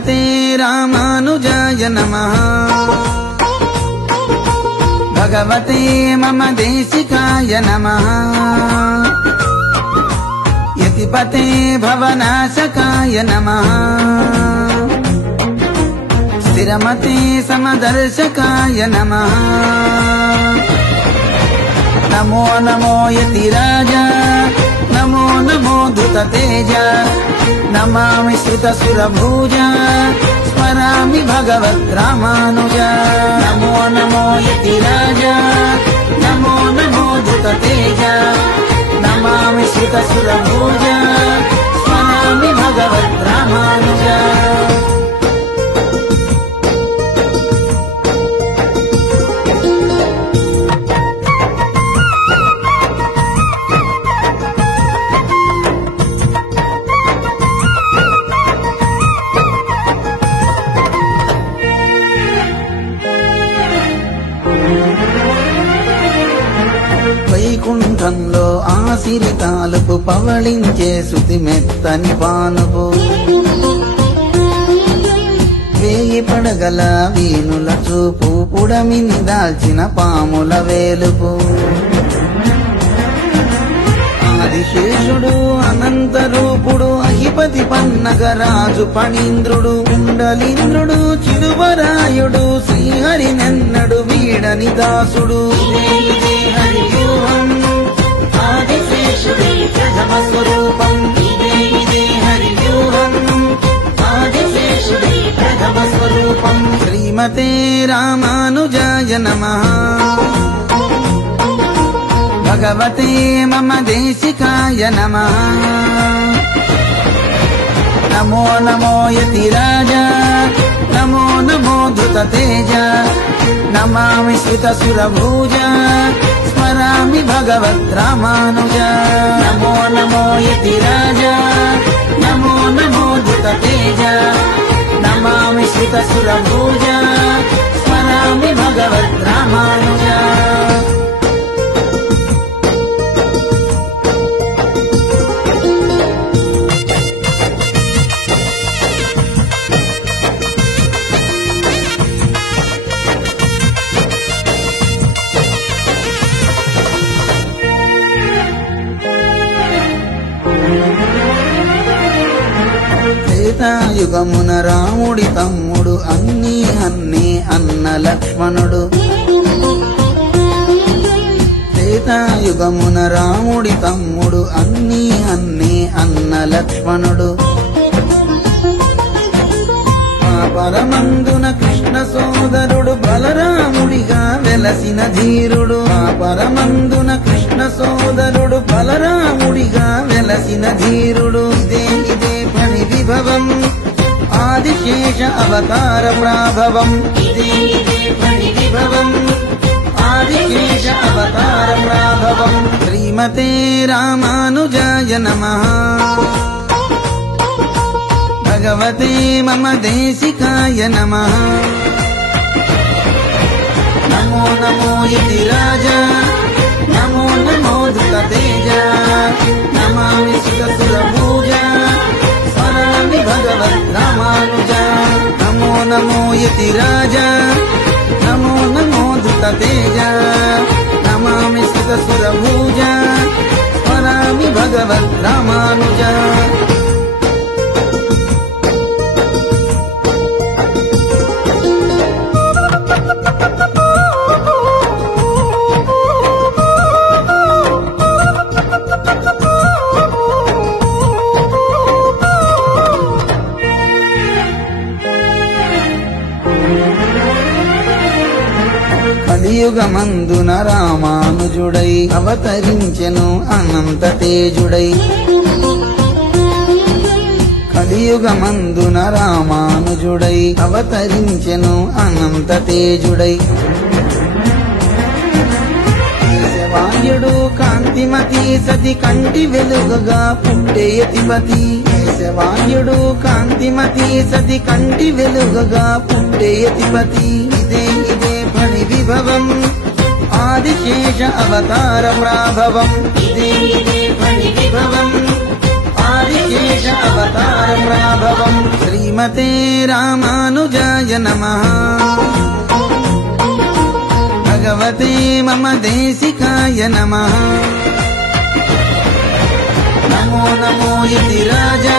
శ్రీమతే రామానుజాయ నమః భగవతే మమ దేశికాయ నమః యతిపతే భవనాశకాయ నమః స్థిరమతే సమదర్శకాయ నమః నమో నమో యతిరాజ నమో నమో ధృతతేజ నమామి శ్రుతసురభుజ స్మరామి భగవద్రామానుజ నమో నమో యతిరాజ నమో నమో ధృతతేజ నమామి శ్రుతసురభుజ స్మరామి భగవద్రామానుజ వైకుంఠంలో ఆసిరి తాలుపు పవళించే శృతి మెత్తని పానుపు వేయి పడగల వీనుల చూపు పుడమిని దాల్చిన పాముల వేలుపు ఆదిశేషుడు అనంత రూపుడు అహిపతి పన్నగరాజు పణీంద్రుడు కుండలీంద్రుడు చిరువరాయుడు శ్రీహరి నెన్నడు వీడని దాసుడు ఆదిశేషుడే ప్రథమ స్వరూపం ఇదే హరివ్యూహం ఆదిశేషుడే ప్రథమ స్వరూపం శ్రీమతే రామానుజాయ నమః భగవతే మమ దేశికాయ నమః నమో నమో యతిరాజ నమో నమో ధృతతేజ నమామి శ్రుతసురభుజ స్మరామి భగవద్రామానుజ నమో నమో యతిరాజ నమో నమో ధృతతేజ నమామి శ్రుతసురభుజ స్మరామి భగవద్రామానుజ త్రేతాయుగమున రాముడి తమ్ముడు అన్నీ అన్న లక్ష్మణుడు త్రేతాయుగమున రాముడి తమ్ముడు అన్నీ అన్న లక్ష్మణుడు పరమందున కృష్ణ సోదరుడు బలరాముడిగా వెలసిన ధీరుడు పరమందున కృష్ణ సోదరుడు బలరాముడిగా వెలసిన ధీరుడు ఇదే ఫణి విభవం ఆదిశేష అవతార ప్రాభవం ఇదే ఫణి విభవం ఆదిశేష అవతార ప్రాభవం శ్రీమతే రామానుజాయ నమః భగవతే మమ దేశికాయ నమః నమో నమో యతిరాజ నమో నమో ధృతతేజ నమామి శ్రుతసురభుజ స్మరామి భగవద్రామానుజ నమో నమో యతిరాజ నమో నమో ధృతతేజ నమామి శ్రుతసురభుజ స్మరామి భగవద్రామానుజ కలియుగమందున రామానుజుడై అవతరించెను అనంత తేజుడై కలియుగమందున రామానుజుడై అవతరించెను అనంత తేజుడై కేశవాయుడు కాంతిమతి సతి కంటి వెలుగుగా పుట్టే యతిపతి కేశవాయుడు కాంతిమతి సతి కంటి వెలుగుగా పుట్టే యతిపతి ఇదే ఫణి విభవం ఆదిశేష అవతార ప్రాభవం ఇదే ఫణి విభవం ఆదిశేష అవతార ప్రాభవం శ్రీమ శ్రీమతే రామానుజాయ నమః భగవతే మమ దేశికాయ నమః నమో నమో యతి రాజా